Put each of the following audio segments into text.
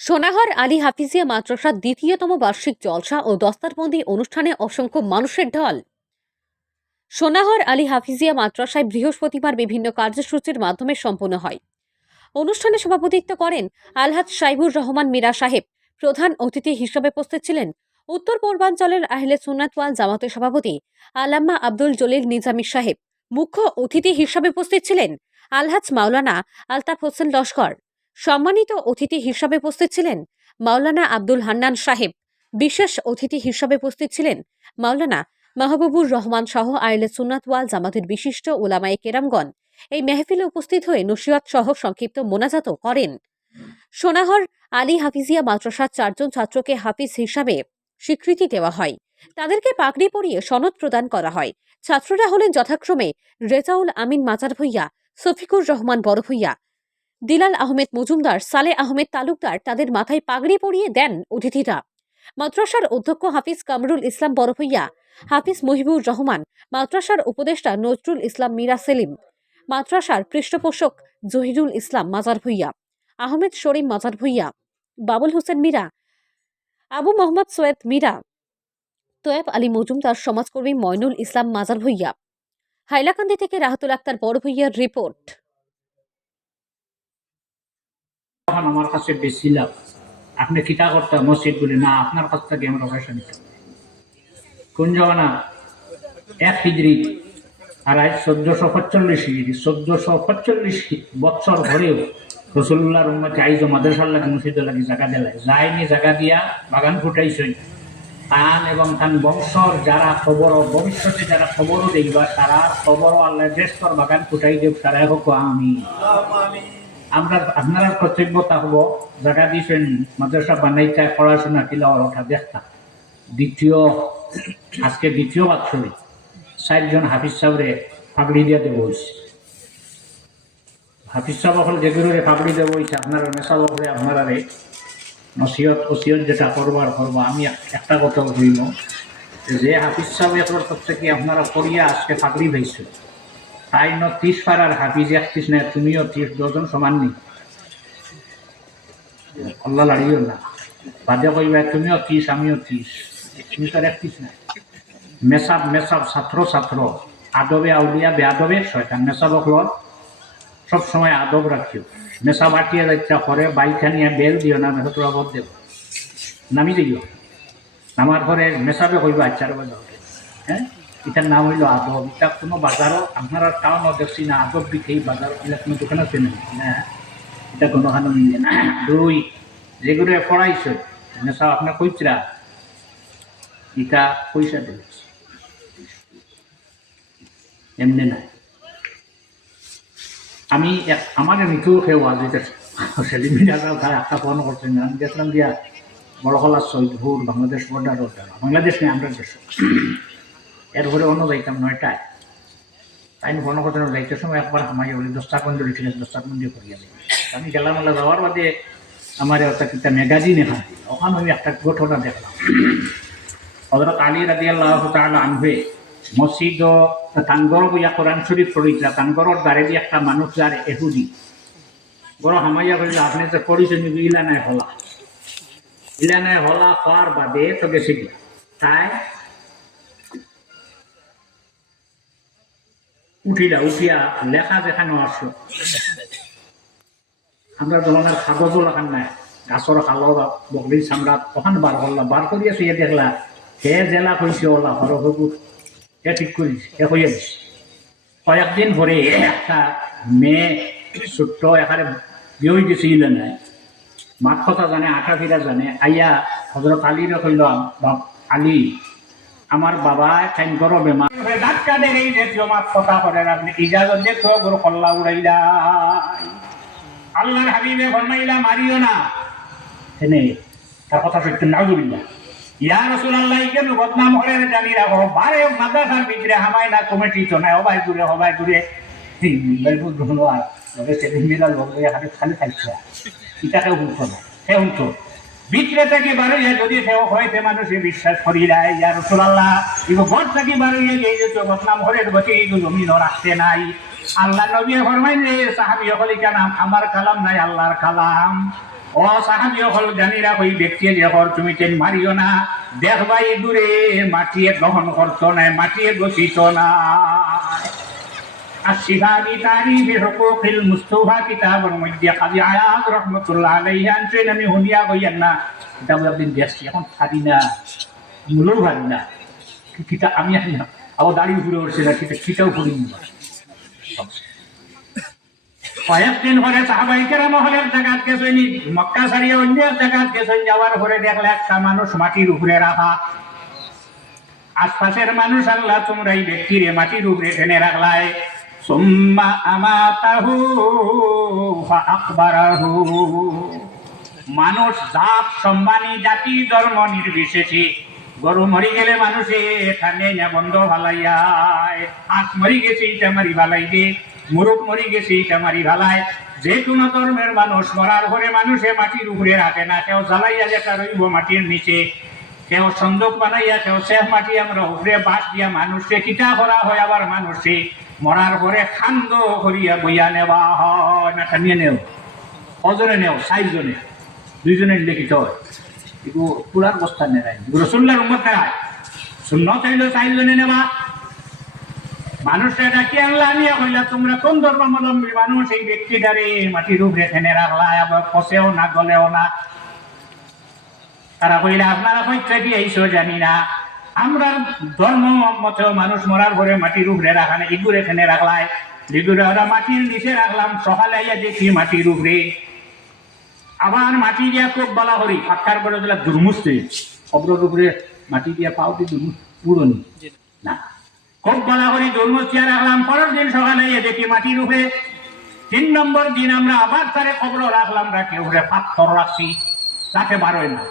সোনাহার আলী হাফিজিয়া মাদ্রাসার দ্বিতীয়তম বার্ষিক জলসা ও দস্তারবন্দি অনুষ্ঠানে অসংখ্য মানুষের ঢল। সোনাহার আলী হাফিজিয়া মাদ্রাসায় বৃহস্পতিবার বিভিন্ন কার্যসূচির মাধ্যমে সম্পন্ন হয়। অনুষ্ঠানে সভাপতিত্ব করেন আলহাজ সাইবুর রহমান মীরা সাহেব। প্রধান অতিথি হিসেবে উপস্থিত ছিলেন উত্তর পূর্বাঞ্চলের আহলে সুন্নাত ওয়াল জামাতের সভাপতি আল্লামা আব্দুল জলিল নিজামী সাহেব। মুখ্য অতিথি হিসেবে উপস্থিত ছিলেন আলহাজ মাওলানা আলতাফ হোসেন লস্কর। সম্মানিত অতিথি হিসেবে উপস্থিত ছিলেন মাওলানা আব্দুল হান্নান সাহেব। বিশেষ অতিথি হিসেবে উপস্থিত ছিলেন মাওলানা মাহবুবুর রহমান সহ আহলে সুন্নাত ওয়াল জামাতের বিশিষ্ট উলামায়ে কেরামগণ। এই মেহফিলে উপস্থিত হয়ে নসিহত সহ সংক্ষিপ্ত মোনাজাতও করেন। সোনাহর আলী হাফিজিয়া মাদ্রাসার 4 জন ছাত্রকে হাফিজ হিসাবে স্বীকৃতি দেওয়া হয়। তাদেরকে পাগড়ি পরিয়ে সনদ প্রদান করা হয়। ছাত্ররা হলেন যথাক্রমে রেজাউল আমিন মাজার ভূঁইয়া, শফিকুর রহমান বড় ভূঁইয়া, দিলাল আহমেদ মজুমদার, সালে আহমেদ তালুকদার। তাদের মাথায় পাগড়ি পরিয়ে দেন অতিথিরা। মাদ্রাসার অধ্যক্ষ হাফিজ কামরুল ইসলাম বড় ভূঁইয়া, হাফিজ মহিবুর রহমান, মাদ্রাসার উপদেষ্টা নজরুল ইসলাম মীরা সেলিম, মাদ্রাসার পৃষ্ঠপোষক জহিরুল ইসলাম মাজার ভূঁইয়া, আহমেদ শরীম মাজার ভূঁইয়া, বাবুল হোসেন মীরা, আবু মোহাম্মদ সৈয়দ মীরা, তোয়েব আলী মজুমদার, সমাজকর্মী ময়নুল ইসলাম মাজার ভূঁইয়া। হাইলাকান্দি থেকে রাহাতুল আক্তার বড় ভূঁইয়ার রিপোর্ট। আমার কাছে বেশিলাম আপনি কিতা করতে মসজিদ বলে না, আপনার কাছ থেকে আমরা পয়সা নিতাম। কোন জমানা 1 হিজরি আর আজ 1445 হিজরি, 1445 বছর ধরেও রসুল্লাহর উম্মতে আইজ মাদ্রাসার লাগে মসজিদ লাগে জায়গা দিলাই যায়নি, জায়গা দিয়া বাগান ফুটাইছেন। তান এবং তান বংশর যারা খবর ভবিষ্যতে যারা খবরও দেখবা তারা খবরও আল্লাহ দেশর বাগান ফুটাই দেব তারা হোক আমি। আমরা আপনারা কর্তব্য থাকবো জায়গা দিয়েছেন মাদ্রাসা বানাইতে পড়াশোনা কিলা ওঠা দেখতা। আজকে দ্বিতীয় বাৎসরে 4 জন হাফিজ সাহেবরে পাগড়ি দিয়ে দেবো হয়েছে। হাফিজ সাহেব হল যেগুলোরে পাগড়ি দেবো হয়েছে আপনারা মেশা বকরে আপনারা নসিহত ওসিয়ত যেটা করবার করবো। আমি একটা কথা বলিল যে হাফিজ সাহেব একবার থেকে আপনারা পড়িয়া আজকে পাগড়ি পাইছে তাই 30 পাড়ার হাফিজ 31 না, তুমিও 30, 10 জন সমান নেই। আল্লাহ লাড়িও না বাদে কইবা তুমিও 30 আমিও 30, তুমি তো 31 না। মেসাব ছাত্র আদবে আউলিয়া বেআদবে শয়তান। মেসাব হল সব সময় আদব রাখিও। মেসাব আটিয়া যাইতে পরে বাইকা নিয়ে বেল দিও না, মেসা তোরা বদ দেব নামি দিও। নামার পরে মেসাবে কইবা আচ্ছার বাজার। হ্যাঁ, এটার নাম হইল আদব। এটা কোনো বাজারও আপনারা টাউনও দেখছি না আদব বিক্রি বাজার এটা কোনো দোকান আছে না, এটা কোনো হানো নিয়ে না। 2 যেগুলো পড়াইছে নেশা আপনার কইচরা এটা পয়সা দেবে এমনি নাই। আমি আমার মৃত্যু খেয়ে যেটা সেলিম মিডিয়াটাও তারা একটা ফোন করছেন। আমি দেখলাম দিয়া বড়খলা সৈদপুর বাংলাদেশ বর্ডার বাংলাদেশ নেই আমরা দেশ। এরপরে অন্য যাইতাম 9টায় তাই ফোন করতেন যাইতে সময় একবার আমাকে বলি 10টা পর্যন্ত ঠিক আছে 10টা পর্যন্ত করিয়া যাই। আমি গেলাম যাওয়ার বাদে আমার একটা কিতা ম্যাগাজিন এখান ওখানে আমি একটা ঘটনা দেখলাম। হযরত আলী রাদিয়াল্লাহু তাআলা আনহু মসজিদ তানগর বইয়া কোরআন শরীফ পড়িছিলা। তানগরের দ্বারে দিয়ে একটা মানুষ যার এহুদি বড় হামাইয়া করিল আপনি তো পড়িছেন ইলানায় হলা হওয়ার বাদে তো গেছে গিয়া তাই উঠিয়া লেখা দেখানো আসলো। আমরা ধরনের কাগজও লেখান নাই, গাছর খালো বকরির চামড়া ওখান বার করিয়া শুয়ে দেখলা হে জেলা কইছে ওলা হরহবুর এ ঠিক করিস এ হইয়া দিস। কয়েকদিন পরে একটা মেয়ে ছোট্ট এখানে বিয়ে গেছে নাই, মাত কথা জানে আটা ফিরা জানে। আইয়া হযরত আলীরে কইল আলী আমার বাবা খাইন করো বেমার ডাক্তার এই জাতীয় মাত কথা করেন আপনি ইজাজত দেখো গরু কল্লা উড়াইলা আল্লাহর হাবিবে ফরমাইলা মারিও না। এনে তার কথা সত্য নাউজুবিল্লাহ। ইয়া রাসূলুল্লাহ কেন বদনাম হলে জানি রাখো বারে মাদ্রাসার ভিতরে হামাই না কমিটি তো নাই হবাই দূরে লাইবু ধন্যবাদ লগে সেদিন মিলা লগে খালি খাইছে এটাকে উঠতো না সে উঠতো ভিতরে থেকে বারোইয়া যদি সেও হয়তো মানুষে বিশ্বাস করিলাই ইয়া রাসূলুল্লাহ এগো ঘর থেকে বারোইয়া গিয়ে যে বদনাম হলে বসে এইগুলো জমিনও রাখতে নাই। আল্লাহ নবী ফরমাইলে সাহাবী হলি কেন আমার কালাম নাই আল্লাহর কালাম। ও সাহাবি হল জানিরা ওই ব্যক্তি যে হর তুমি তেন মারিও না, দেখবাই দূরে মাটিয়ে গ্রহণ করতো না, মাটিয়ে গছিত না। الشفاء تعريف حقوق المصطفى كتاب المجد قضي عياض رحمة الله عليه أنتين আমি হুনিয়া কইয়ান না কিতাব একদিন দেখছি, এখন থাকি না মূলও ভাবি না কিতাব আমি আবার দাড়ি উপরে উঠছে না কিতাব করি কয়েকদিন পরে সাহাবাই কেরাম হলের জায়গাত গেছেন, মক্কা ছাড়িয়ে অন্য জায়গাত গেছেন, যাওয়ার পরে দেখলে একটা মানুষ মাটির উপরে রাখা। আশপাশের মানুষ আল্লাহ তোমরা এই ব্যক্তিরে মাটির উপরে টেনে রাখলায়। সুম্মা আমাতাহু ফাআকবারাহু, মানুষ জাত সম্মানী জাতি ধর্ম নির্বিশেষে গরু মরি গেলে মানুষে এখানে বন্ধ ভালাইয়ায়, হাঁস মরি গেছে এটা মারি ভালাই দে, মুরুখ মরি গেছে এটা মারি ভালায়। যে কোনো ধর্মের মানুষ মরার পরে মানুষে মাটির উপরে রাখে না, কেউ জ্বালাইয়া যেটা রইব মাটির নিচে, কেউ সন্দক বানাইয়া, কেউ শেষ মাটি আমরা উপরে বাস দিয়া মানুষে কিটা করা হয়। আবার মানুষে মরার পরে খান্দ করিয়া বইয়া নেওয়া হয় না, টানিয়ে নেও, কজনে নেও, ৬ জনে, ২ জনে লিখিত হয়। এগুলো পুরার বস্তা নেয়, রসুল্লার উম্মত নেয়, সুন্নত হইল ৪ জনে নেওয়া। মানুষটা ডাকি আনলা নিয়ে হইলা তোমরা কোন ধর্মাবলম্বী মানুষ, এই ব্যক্তিটারে মাটির উপরে টেনে রাখলা, আবার পচেও না গলেও না। তারা কইলে আপনারা কইতে কি এইসো জানি না, আমরা ধর্ম মতেও মানুষ মরার পরে মাটির উপরে রাখা না, ইগুরে এখানে রাখলায়, ইগুরে ওরা মাটির নিচে রাখলাম, সকালে আইয়া দেখি মাটির উপরে। আবার মাটি দিয়া খুব বলা করি পাক্কার করে দিলা দুর্মুস্তে, খবরের উপরে মাটি দিয়া পাও কি পুরনি না, খুব বলা করি দুর্মুস্তিয়া রাখলাম। পরের দিন সকালে আইয়া দেখি মাটির উপরে। ৩ নম্বর দিন আমরা আবার তারে খবর রাখলাম, রাখি উপরে পাথর রাখছি, তাকে বারোয় না।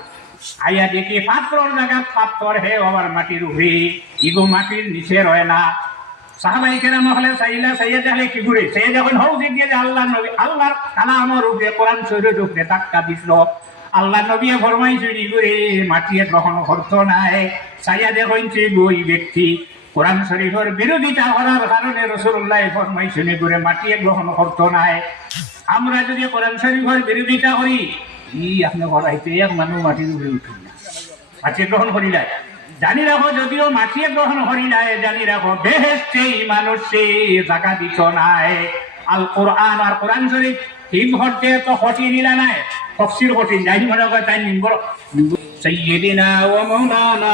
আইয়া দেখি পাথর জায়গা পাথর হে আবার মাটির উপরে, ইগো মাটির নিচে রয় না। সাহাবাই কেরাম হলে চাইলা চাইয়া দেখলে কি ঘুরে সে যখন হৌ দিয়ে আল্লাহ নবী আল্লাহর কালামের উপরে কোরআন শরীরের উপরে ধাক্কা দিছিল, আল্লাহ নবী ফরমাইছেন ইগুরে মাটিয়ে গ্রহণ করতো নাই। চাইয়া দেখুন ওই ব্যক্তি কোরআন শরীফের বিরোধিতা করার কারণে রাসূলুল্লাহ ফরমাইছেন ইগুরে মাটিয়ে গ্রহণ করতো নাই। আমরা যদি কোরআন শরীফের বিরোধিতা করি, আপনি ঘরাইতে এক মানুষ মাটির উপরে উঠুন না, মাটিয়ে গ্রহণ করিলাই। জানি রাখো যদিও মাটিয়ে গ্রহণ করিলাই, জানি রাখো বেহেশতে মানুষে জায়গা দিত নাই। আল কোরআন আর কোরআন শরীফ ঠিক হতে তো কঠিন নিলা নাই, তফসির কঠিন যাই মনে করে তাই নিম্বর সাইয়্যিদিনা ওয়া মাওলানা